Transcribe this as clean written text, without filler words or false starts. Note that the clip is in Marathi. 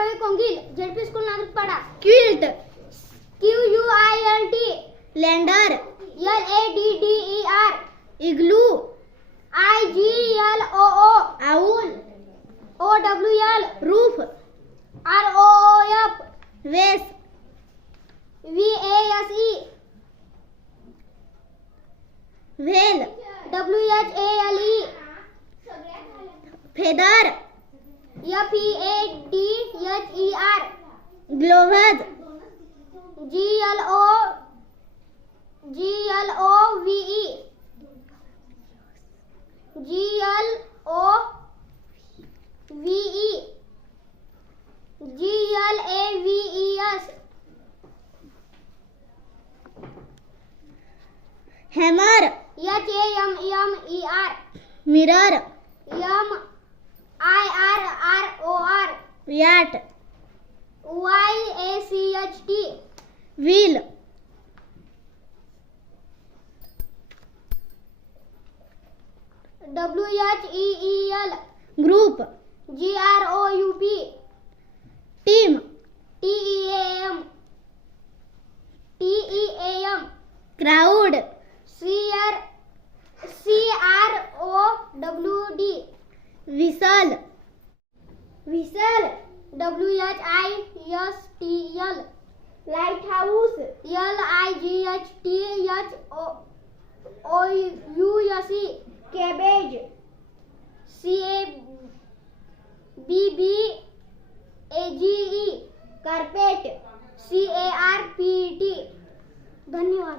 आरोही कोंगिल, ZP school नागरिकपाड़ा। Quilt, QUILT, lander, LADDER, इग्लू, IGLOO, owl, OWL, roof, ROOF, वेस, VASE, वेल, WHALE, feather, FEADHER, gloves, GLOVE, GLAVES, hammer, HAMMER, mirror, MIRROR, yacht, YACHT, wheel, WHEEL, group, GROUP, team, TEAM, crowd, CROWD, whistle, Whistle, WHISTL, light house, LIGHTHOUSE, cabbage, CABBAGE, carpet, CARPET। धन्यवाद।